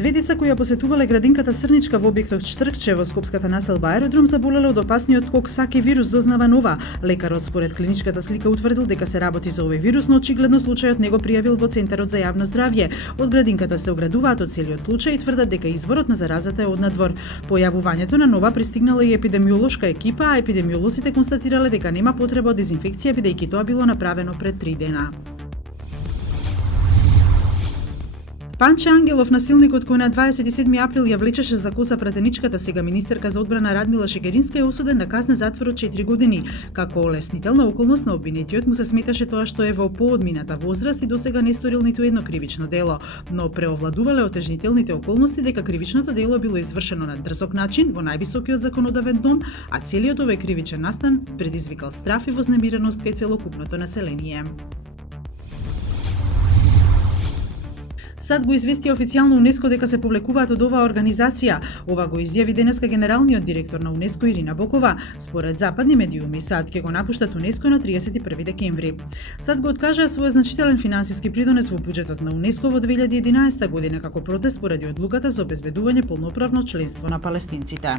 Две деца кои ја посетувале градинката Срничка во објектот Штркче во скопската населба Аеродром заболеле од опасниот коксаки вирус, дознава Нова. Лекарот според клиничката слика утврдил дека се работи за овој вирус, но очигледно случајот не го пријавил во Центарот за јавно здравје. Од градинката се оградуваат од целиот случај и тврдат дека изворот на заразата е од надвор. Појавувањето на Нова пристигнала и епидемиолошка екипа, а епидемиолозите констатирале дека нема потреба од дезинфекција бидејќи тоа било направено пред 3 дена. Панче Ангелов, насилникот кој на 27 април ја влечеше за коса пратеничката, сега министерка за одбрана Радмила Шегеринска, е осуден на казна затвор од 4 години. Како олеснителна околност на обвинетиот му се сметаше тоа што е во поодмината возраст и досега не сторил ниту едно кривично дело, но преовладувале отежнителните околности дека кривичното дело било извршено на дрзок начин во највисокиот законодавен дом, а целиот овој кривичен настан предизвикал страф и вознемиреност кај целокупното население. САД го извести официјално УНЕСКО дека се повлекуваат од оваа организација. Ова го изјави денеска генералниот директор на УНЕСКО Ирина Бокова. Според западни медиуми, САД ќе го напуштат УНЕСКО на 31 декември. САД го откажаа својот значителен финансиски придонес во буџетот на УНЕСКО во 2011 година како протест поради одлуката за обезбедување полноправно членство на палестинците.